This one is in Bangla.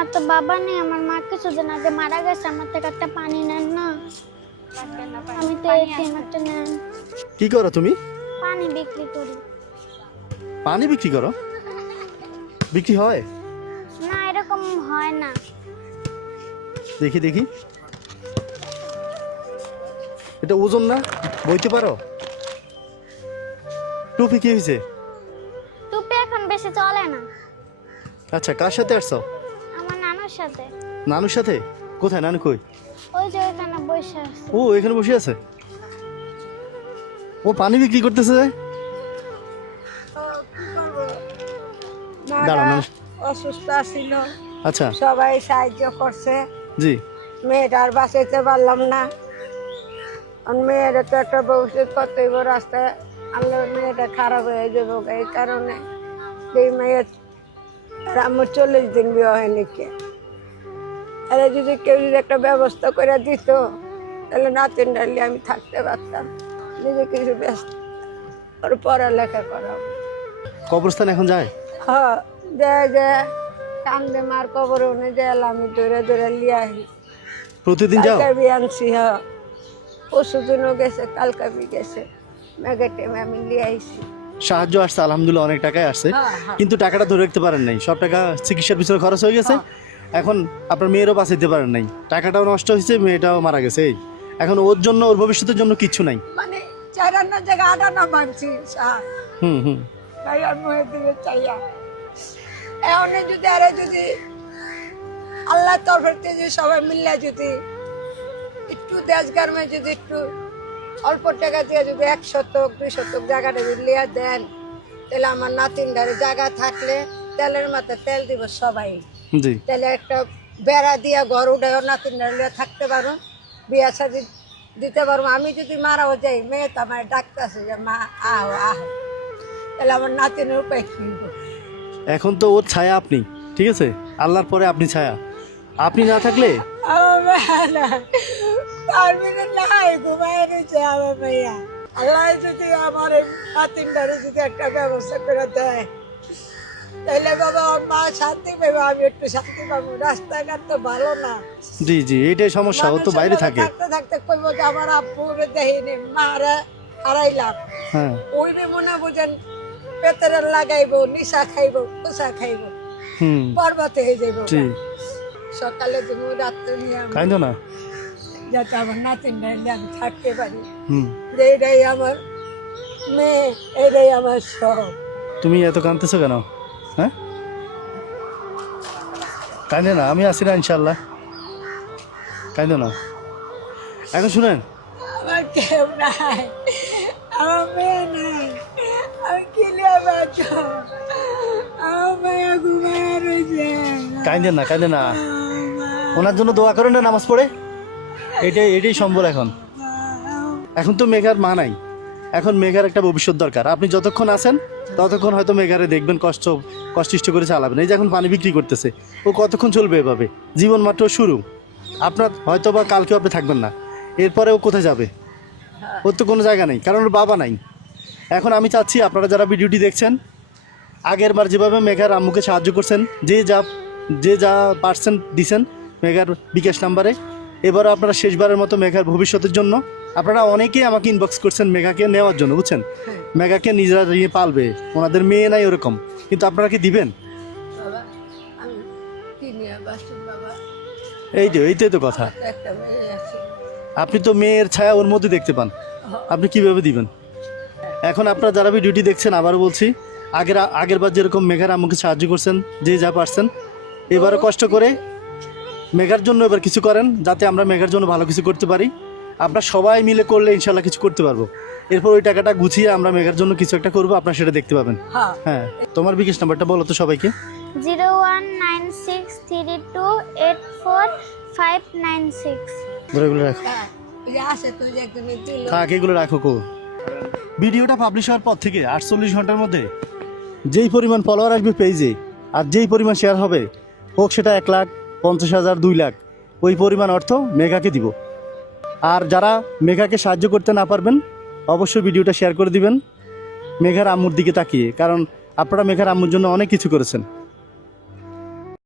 আমার তো বাবা নেই আমার মা কিছুদিন আগে মারা গেছে আমার থেকে একটা পানি নেন না। আমি তো এটিএম একটা নেন। কি করো তুমি? পানি বিক্রি করি। পানি বিক্রি করো? বিক্রি হয়? না এরকম হয় না। দেখি দেখি। এটা ওজন না? বইতে পারো? টুপি কি হয়েছে? টুপি এখন বেশি চলে না। আচ্ছা কার সাথে আসছো? নানুর সাথে? নানুর সাথে? কোথায়? নানু কই? ওই যে ওইখানে বসে আছে। ও এখানে বসে আছে? ও পানি বিক্রি করতেছে? মারা অসুস্থ ছিল আচ্ছা। সবাই সাহায্য করছে। জি। মেয়েটার বাঁচাইতে পারলাম না। আর মেয়ের তো একটা ভবিষ্যৎ করতেই রাস্তায় আনলে মেয়েটা খারাপ হয়ে যাব এই কারণে। এই মেয়ের আমার চল্লিশ দিন বিয়ে হয়নি কে তাহলে যদি কেউ যদি একটা ব্যবস্থা করে দিত তাহলে নাতিন ডালি আমি থাকতে পারতাম। নিজে কিছু ব্যস্ত ওর পড়ালেখা করাবো। কবরস্থান এখন যায়? হ্যাঁ যে যে কান্দে মার কবর উনি যে আমি ধরে ধরে লিয়ে আহি। প্রতিদিন যাও? কালকে আনছি হ্যাঁ। পরশু দিনও গেছে কালকে গেছে। মেঘে টেমে আমি লিয়ে আইছি। সাহায্য আসছে আলহামদুলিল্লাহ অনেক টাকাই আসছে। হ্যাঁ, হ্যাঁ। কিন্তু টাকাটা ধরে রাখতে পারেন নাই। সব টাকা চিকিৎসার পিছনে খরচ হয়ে গেছে। এখন আপনার মেয়েরও বাঁচাইতে পারেন নাই। টাকাটাও নষ্ট হয়েছে মেয়েটাও মারা গেছে। এই এখন ওর জন্য ওর ভবিষ্যতের জন্য কিচ্ছু নাই। মানে চারান্ন জায়গা আটান্ন মানছি সার হুম হুম। তাই আর মুখের দিকে চাইয়া এখন যদি আরে যদি আল্লাহ তরফের থেকে সবাই মিললে যদি একটু দেশ গ্রামে যদি একটু অল্প টাকা দিয়ে যদি এক শতক দুই শতক জায়গাটা যদি লিয়া দেন তাহলে আমার নাতিনটারে জায়গা থাকলে তেলের মাথায় তেল দিব সবাই। জি। তাহলে একটা বেড়া দিয়া ঘর উঠে নাতিনটারে লিয়ে থাকতে পারো। বিয়া শাদি দিতে পারব আমি যদি মারাও যাই মেয়ে তো আমার ডাকতেছে যে মা আহ আহ। তাহলে আমার নাতিনের উপায় কি? এখন তো ওর ছায়া আপনি ঠিক আছে? আল্লাহর পরে আপনি ছায়া। আপনি না থাকলে? আল্লাহ যদি আমার নাতিনটারে যদি একটা ব্যবস্থা করে দেয়। তাহলে বাবা মা শান্তি পাবে আমি একটু শান্তি পাবো। রাস্তাঘাট তো ভালো না। জি জি এটাই সমস্যা ও তো বাইরে থাকে। থাকতে থাকতে কইব যে আমার দেখিনি মারা হ্যাঁ। ওই মনে বুঝেন পেতের লাগাইবো নিশা খাইবো কুসা খাইবো হুম। পর্বতে হয়ে যাইব। জি। সকালে তুমি রাত্রে নিয়ে না। যাতে আমার নাতিন আমি থাকতে পারি। হুম। যে এটাই আমার মেয়ে এটাই আমার সব তুমি এত কাঁদতেছো কেন? কাঁদে না আমি আসি না ইনশাল্লাহ কাঁদো না। এখন শুনেন। আমার কেউ নাই। আমার মেয়ে নাই। আমি কিলিয়া বাঁচো আমার মেয়ে ঘুমায় রয়েছে। কাঁদে না কাঁদে না। ওনার জন্য দোয়া করেন না নামাজ পড়ে? এটাই এটাই সম্বল এখন। এখন তো মেঘার মা নাই। এখন মেঘার একটা ভবিষ্যৎ দরকার। আপনি যতক্ষণ আছেন ততক্ষণ হয়তো মেঘারে দেখবেন কষ্ট কষ্টিষ্ট করে চালাবে না। এই যে এখন পানি বিক্রি করতেছে ও কতক্ষণ চলবে এভাবে? জীবন মাত্র শুরু। আপনার হয়তো বা কালকেও আপনি থাকবেন না। এরপরে ও কোথায় যাবে? ওর তো কোনো জায়গা নেই কারণ ওর বাবা নাই। এখন আমি চাচ্ছি আপনারা যারা ভিডিওটি দেখছেন আগের বার যেভাবে মেঘার আম্মুকে সাহায্য করছেন যে যা যে যা পার্সেন্ট দিছেন মেঘার বিকাশ নাম্বারে এবারও আপনারা শেষবারের মতো মেঘার ভবিষ্যতের জন্য আপনারা অনেকেই আমাকে ইনবক্স করছেন মেঘাকে নেওয়ার জন্য, বুঝছেন? মেঘাকে নিজেরা নিয়ে পালবে, ওনাদের মেয়ে নাই ওরকম। কিন্তু আপনারা কি দিবেন? এই তো এইটাই তো কথা। আপনি তো মেয়ের ছায়া ওর মধ্যে দেখতে পান। আপনি কীভাবে দিবেন? এখন আপনারা যারা ভিডিওটি দেখছেন, আবারও বলছি, আগের আগের বার যেরকম মেঘার আমাকে সাহায্য করছেন, যে যা পারছেন, এবারও কষ্ট করে মেঘার জন্য এবার কিছু করেন, যাতে আমরা মেঘার জন্য ভালো কিছু করতে পারি। আমরা সবাই মিলে করলে ইনশাল্লাহ কিছু করতে পারব। এরপর ওই টাকাটা গুছিয়ে আমরা মেঘার জন্য কিছু একটা করব আপনারা সেটা দেখতে পাবেন। হ্যাঁ। হ্যাঁ। তোমার বিকাশ নাম্বারটা বলো তো সবাইকে। Zero one nine six three two eight four five nine six. এগুলো রাখো। হ্যাঁ। থাক এগুলো রাখো কো। ভিডিওটা পাবলিশ হওয়ার পর থেকে আটচল্লিশ ঘণ্টার মধ্যে যেই পরিমাণ ফলোয়ার আসবে পেজে আর যেই পরিমাণ শেয়ার হবে হোক সেটা এক লাখ পঞ্চাশ হাজার দুই লাখ ওই পরিমাণ অর্থ মেঘাকে দিব। আর যারা মেঘাকে সাহায্য করতে না পারবেন, অবশ্যই ভিডিওটা শেয়ার করে দিবেন। মেঘার আম্মুর দিকে তাকিয়ে, কারণ আপনারা মেঘার আম্মুর জন্য অনেক কিছু করেছেন।